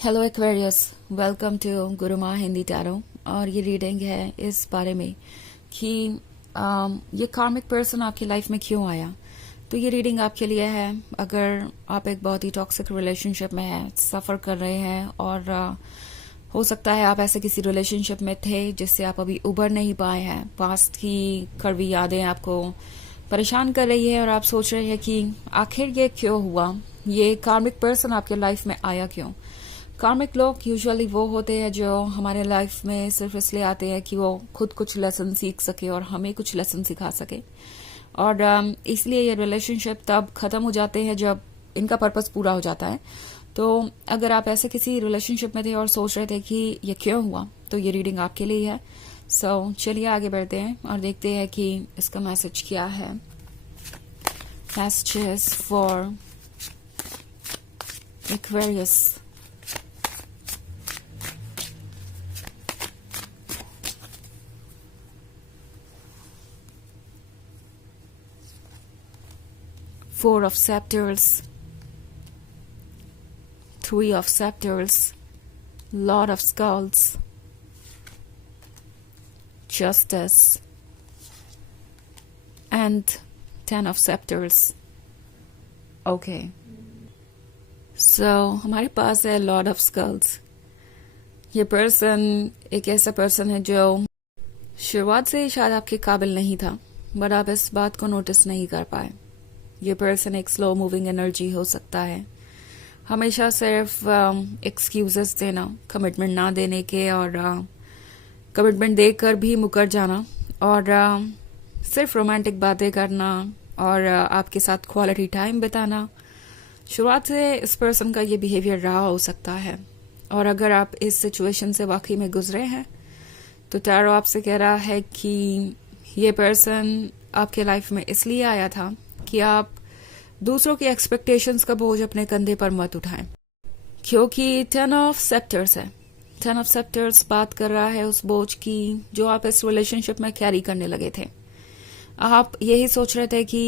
Hello Aquarius, welcome to Guruma Hindi tarot. और ये reading है इस बारे में कि ये कार्मिक पर्सन आपकी लाइफ में क्यों आया। तो ये रीडिंग आपके लिए है अगर आप एक बहुत ही टॉक्सिक रिलेशनशिप में हैं, सफ़र कर रहे हैं और हो सकता है आप ऐसे किसी रिलेशनशिप में थे जिससे आप अभी उबर नहीं पाए हैं। पास्ट की कड़वी यादें आपको परेशान कर रही है और आप सोच रहे हैं कि आखिर ये क्यों हुआ, ये कार्मिक पर्सन आपके लाइफ में आया क्यों। कार्मिक लोग यूजुअली वो होते हैं जो हमारे लाइफ में सिर्फ इसलिए आते हैं कि वो खुद कुछ लेसन सीख सके और हमें कुछ लेसन सिखा सके। और इसलिए ये रिलेशनशिप तब खत्म हो जाते हैं जब इनका पर्पस पूरा हो जाता है। तो अगर आप ऐसे किसी रिलेशनशिप में थे और सोच रहे थे कि ये क्यों हुआ, तो ये रीडिंग आपके लिए है। सो चलिए आगे बढ़ते हैं और देखते हैं कि इसका मैसेज क्या है। Messages for Aquarius. Four of Scepters, Three of Scepters, Lord of Skulls, Justice, and Ten of Scepters. Okay. So हमारे पास है Lord of Skulls। ये पर्सन एक ऐसा पर्सन है जो शुरुआत से ही शायद आपके काबिल नहीं था, बट आप इस बात को नोटिस नहीं कर पाए। ये पर्सन एक स्लो मूविंग एनर्जी हो सकता है, हमेशा सिर्फ एक्सक्यूजेस देना, कमिटमेंट ना देने के और कमिटमेंट देकर भी मुकर जाना और सिर्फ रोमांटिक बातें करना और आपके साथ क्वालिटी टाइम बिताना। शुरुआत से इस पर्सन का ये बिहेवियर रहा हो सकता है। और अगर आप इस सिचुएशन से वाकई में गुजरे हैं तो टैरो आपसे कह रहा है कि ये पर्सन आपके लाइफ में इसलिए आया था कि आप दूसरों की एक्सपेक्टेशंस का बोझ अपने कंधे पर मत उठाएं, क्योंकि 10 ऑफ सेप्टर्स है। 10 ऑफ सेप्टर्स बात कर रहा है उस बोझ की जो आप इस रिलेशनशिप में कैरी करने लगे थे। आप यही सोच रहे थे कि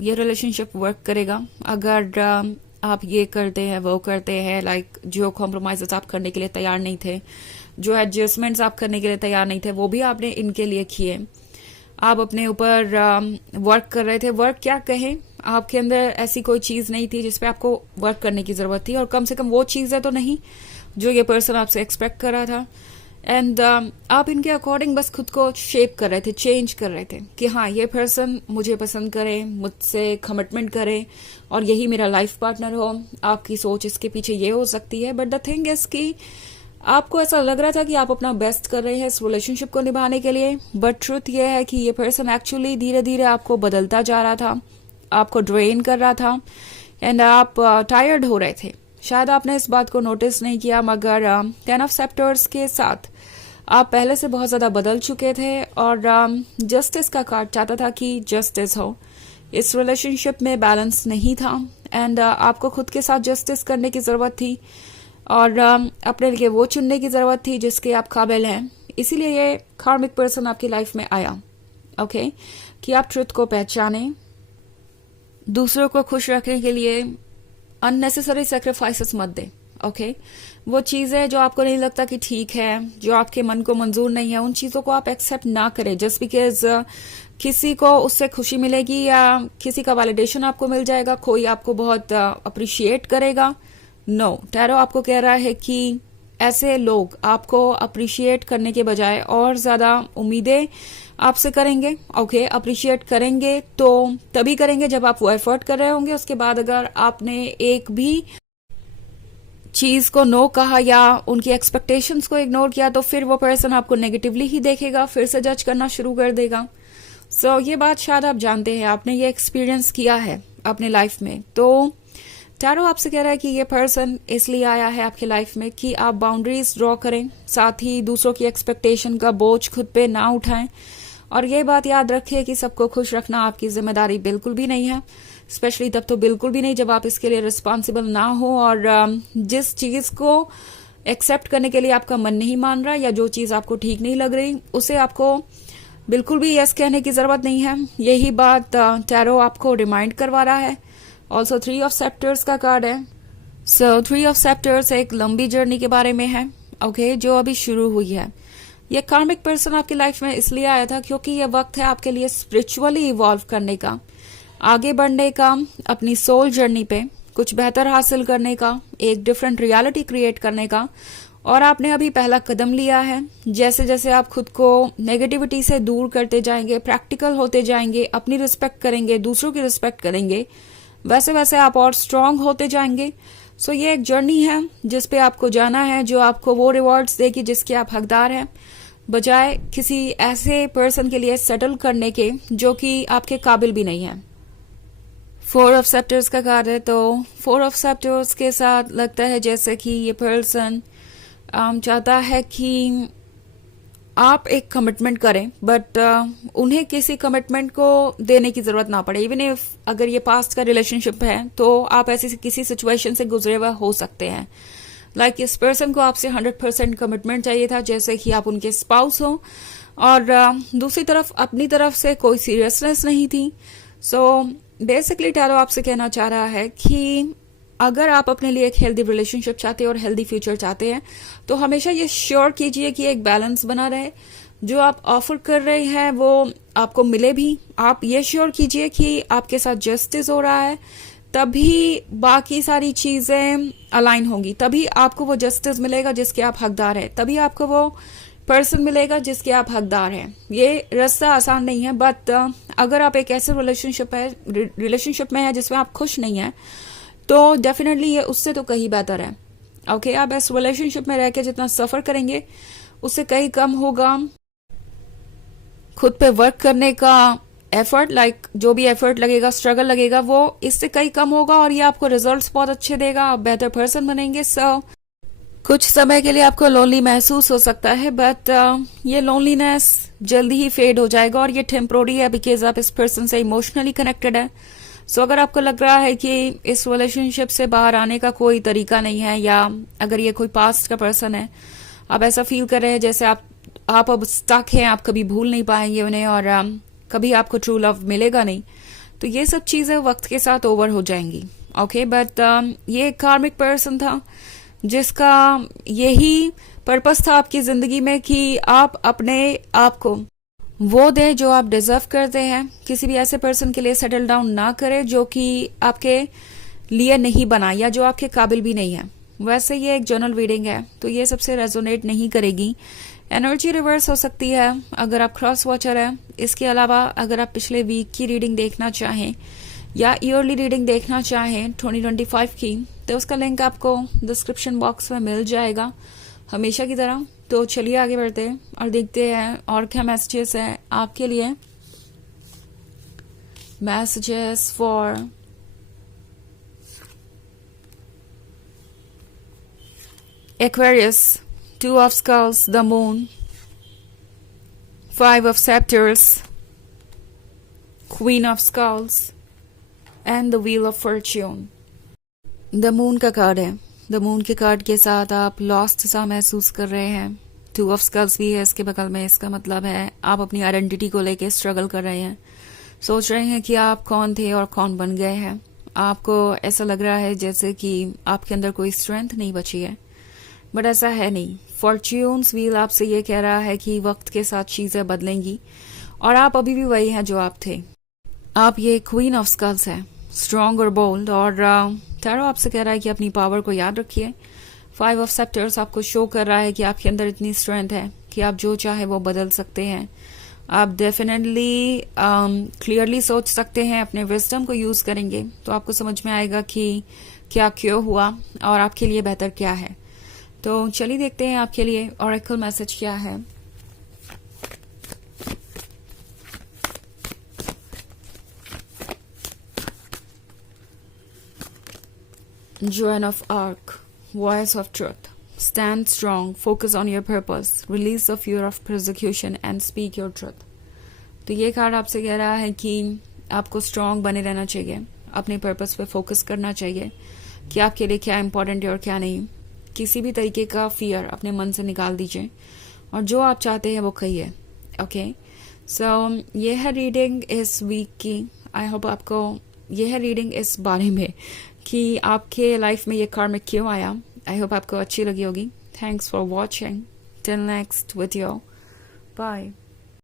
ये रिलेशनशिप वर्क करेगा अगर आप ये करते हैं वो करते हैं, लाइक जो कॉम्प्रोमाइजेस आप करने के लिए तैयार नहीं थे, जो एडजस्टमेंट्स आप करने के लिए तैयार नहीं थे, वो भी आपने इनके लिए किए। आप अपने ऊपर वर्क कर रहे थे। वर्क क्या कहें, आपके अंदर ऐसी कोई चीज नहीं थी जिसपे आपको वर्क करने की जरूरत थी, और कम से कम वो चीजें तो नहीं जो ये पर्सन आपसे एक्सपेक्ट कर रहा था। एंड आप इनके अकॉर्डिंग बस खुद को शेप कर रहे थे, चेंज कर रहे थे कि हाँ ये पर्सन मुझे पसंद करे, मुझसे कमिटमेंट करे और यही मेरा लाइफ पार्टनर हो। आपकी सोच इसके पीछे ये हो सकती है, बट द थिंग इज कि आपको ऐसा लग रहा था कि आप अपना बेस्ट कर रहे हैं इस रिलेशनशिप को निभाने के लिए, बट ट्रुथ ये है कि ये पर्सन एक्चुअली धीरे धीरे आपको बदलता जा रहा था, आपको ड्रेन कर रहा था एंड आप टायर्ड हो रहे थे। शायद आपने इस बात को नोटिस नहीं किया, मगर 10 ऑफ सेप्टर्स के साथ आप पहले से बहुत ज्यादा बदल चुके थे और जस्टिस का कार्ड चाहता था कि जस्टिस हो। इस रिलेशनशिप में बैलेंस नहीं था एंड आपको खुद के साथ जस्टिस करने की जरूरत थी और अपने लिए वो चुनने की जरूरत थी जिसके आप काबिल हैं। इसीलिए ये कार्मिक पर्सन आपकी लाइफ में आया। ओके, कि आप ट्रुथ को पहचाने, दूसरों को खुश रखने के लिए अननेसेसरी सेक्रीफाइसेस मत दें। ओके, वो चीजें जो आपको नहीं लगता कि ठीक है, जो आपके मन को मंजूर नहीं है, उन चीजों को आप एक्सेप्ट ना करें जस्ट बिकॉज किसी को उससे खुशी मिलेगी या किसी का वैलिडेशन आपको मिल जाएगा, कोई आपको बहुत अप्रिशिएट करेगा। नो, टैरो आपको कह रहा है कि ऐसे लोग आपको अप्रिशिएट करने के बजाय और ज्यादा उम्मीदें आपसे करेंगे। ओके, अप्रिशिएट करेंगे तो तभी करेंगे जब आप वो एफर्ट कर रहे होंगे। उसके बाद अगर आपने एक भी चीज को नो कहा या उनकी एक्सपेक्टेशंस को इग्नोर किया तो फिर वो पर्सन आपको नेगेटिवली ही देखेगा, फिर से जज करना शुरू कर देगा। सो ये बात शायद आप जानते हैं, आपने ये एक्सपीरियंस किया है अपने लाइफ में। तो टैरो आपसे कह रहा है कि ये पर्सन इसलिए आया है आपकी लाइफ में कि आप बाउंड्रीज ड्रॉ करें, साथ ही दूसरों की एक्सपेक्टेशन का बोझ खुद पे ना उठाएं। और ये बात याद रखिए कि सबको खुश रखना आपकी जिम्मेदारी बिल्कुल भी नहीं है, स्पेशली तब तो बिल्कुल भी नहीं जब आप इसके लिए रिस्पॉन्सिबल ना हो और जिस चीज को एक्सेप्ट करने के लिए आपका मन नहीं मान रहा या जो चीज आपको ठीक नहीं लग रही उसे आपको बिल्कुल भी यस कहने की जरूरत नहीं है। यही बात टैरो आपको रिमाइंड करवा रहा है। ऑल्सो 3 ऑफ सेप्टर्स का कार्ड है। सो थ्री ऑफ सेप्टर्स एक लंबी जर्नी के बारे में है, ओके, जो अभी शुरू हुई है। ये कार्मिक पर्सन आपकी लाइफ में इसलिए आया था क्योंकि ये वक्त है आपके लिए स्पिरिचुअली इवॉल्व करने का, आगे बढ़ने का, अपनी सोल जर्नी पे कुछ बेहतर हासिल करने का, एक डिफरेंट रियलिटी क्रिएट करने का। और आपने अभी पहला कदम लिया है। जैसे जैसे आप खुद को नेगेटिविटी से दूर करते जाएंगे, प्रैक्टिकल होते जाएंगे, अपनी रिस्पेक्ट करेंगे, दूसरों की रिस्पेक्ट करेंगे, वैसे वैसे आप और स्ट्रांग होते जाएंगे। सो ये एक जर्नी है जिस पे आपको जाना है, जो आपको वो रिवॉर्ड्स देगी जिसके आप हकदार हैं, बजाय किसी ऐसे पर्सन के लिए सेटल करने के जो कि आपके काबिल भी नहीं है। फोर ऑफ सेप्टर्स का कार्ड है, तो फोर ऑफ सेप्टर्स के साथ लगता है जैसे कि ये पर्सन चाहता है कि आप एक कमिटमेंट करें, बट उन्हें किसी कमिटमेंट को देने की जरूरत ना पड़े। इवन इफ अगर ये पास्ट का रिलेशनशिप है तो आप ऐसी किसी सिचुएशन से गुजरे हुए हो सकते हैं। लाइक इस पर्सन को आपसे 100% कमिटमेंट चाहिए था, जैसे कि आप उनके स्पाउस हो, और दूसरी तरफ अपनी तरफ से कोई सीरियसनेस नहीं थी। सो बेसिकली टैरो आपसे कहना चाह रहा है कि अगर आप अपने लिए एक हेल्दी रिलेशनशिप चाहते हैं और हेल्दी फ्यूचर चाहते हैं तो हमेशा ये श्योर कीजिए कि एक बैलेंस बना रहे, जो आप ऑफर कर रहे हैं वो आपको मिले भी। आप ये श्योर कीजिए कि आपके साथ जस्टिस हो रहा है, तभी बाकी सारी चीजें अलाइन होंगी, तभी आपको वो जस्टिस मिलेगा जिसके आप हकदार हैं, तभी आपको वो पर्सन मिलेगा जिसके आप हकदार हैं। ये रास्ता आसान नहीं है, बट अगर आप एक ऐसे रिलेशनशिप में है जिसमें आप खुश नहीं है तो डेफिनेटली ये उससे तो कहीं बेहतर है। ओके, आप इस रिलेशनशिप में रह के जितना सफर करेंगे उससे कहीं कम होगा खुद पे वर्क करने का एफर्ट। लाइक जो भी एफर्ट लगेगा, स्ट्रगल लगेगा, वो इससे कहीं कम होगा और ये आपको रिजल्ट्स बहुत अच्छे देगा, आप बेहतर पर्सन बनेंगे। सो कुछ समय के लिए आपको लोनली महसूस हो सकता है, बट ये लोनलीनेस जल्दी ही फेड हो जाएगा और ये टेम्पोररी है, बिकॉज आप इस पर्सन से इमोशनली कनेक्टेड है। सो अगर आपको लग रहा है कि इस रिलेशनशिप से बाहर आने का कोई तरीका नहीं है, या अगर ये कोई पास्ट का पर्सन है, आप ऐसा फील कर रहे हैं जैसे आप अब स्टक हैं, आप कभी भूल नहीं पाएंगे उन्हें और कभी आपको ट्रू लव मिलेगा नहीं, तो ये सब चीजें वक्त के साथ ओवर हो जाएंगी। ओके, बट ये कार्मिक पर्सन था जिसका यही पर्पस था आपकी जिंदगी में कि आप अपने आप को वो दे जो आप डिजर्व करते हैं। किसी भी ऐसे पर्सन के लिए सेटल डाउन ना करें जो कि आपके लिए नहीं बना या जो आपके काबिल भी नहीं है। वैसे ये एक जर्नल रीडिंग है तो ये सबसे रेजोनेट नहीं करेगी। एनर्जी रिवर्स हो सकती है अगर आप क्रॉस वॉचर है। इसके अलावा अगर आप पिछले वीक की रीडिंग देखना चाहें या ईयरली रीडिंग देखना चाहें 2025 की, तो उसका लिंक आपको डिस्क्रिप्शन बॉक्स में मिल जाएगा हमेशा की तरह। तो चलिए आगे बढ़ते हैं और देखते हैं और क्या मैसेजेस हैं आपके लिए। Messages for Aquarius, 2 of Skulls, the Moon, 5 of Scepters, Queen of Skulls, and the Wheel of Fortune. The Moon का कार्ड है। द मून के कार्ड के साथ आप लॉस्ट सा महसूस कर रहे हैं। 2 of Skulls भी है इसके बगल में। इसका मतलब है आप अपनी आइडेंटिटी को लेके स्ट्रगल कर रहे हैं, सोच रहे हैं कि आप कौन थे और कौन बन गए हैं। आपको ऐसा लग रहा है जैसे कि आपके अंदर कोई स्ट्रेंथ नहीं बची है, बट ऐसा है नहीं। फॉर्च्यून्स व्हील आपसे ये कह रहा है कि वक्त के साथ चीजें बदलेंगी और आप अभी भी वही हैं जो आप थे। आप ये क्वीन ऑफ स्कल्स है, स्ट्रॉन्ग और बोल्ड, और टैरो आपसे कह रहा है कि अपनी पावर को याद रखिए। 5 of Scepters आपको शो कर रहा है कि आपके अंदर इतनी स्ट्रेंथ है कि आप जो चाहे वो बदल सकते हैं। आप डेफिनेटली क्लियरली सोच सकते हैं, अपने विजडम को यूज करेंगे तो आपको समझ में आएगा कि क्या क्यों हुआ और आपके लिए बेहतर क्या है। तो चलिए देखते हैं आपके लिए ऑरेकल मैसेज क्या है। Joan of Arc, Voice of Truth. Stand strong, focus on your purpose, release the fear of persecution and speak your truth. तो ये कार्ड आपसे कह रहा है कि आपको स्ट्रांग बने रहना चाहिए, अपने पर्पस पे फोकस करना चाहिए कि आपके लिए क्या इंपॉर्टेंट है और क्या नहीं। किसी भी तरीके का फियर अपने मन से निकाल दीजिए और जो आप चाहते हैं वो कहिए। ओके, सो ये है रीडिंग इस वीक की। आई होप आपको ये है रीडिंग इस बारे में कि आपके लाइफ में ये karmic क्यों आया. आई होप आपको अच्छी लगी होगी. Thanks for watching. Till next video. Bye.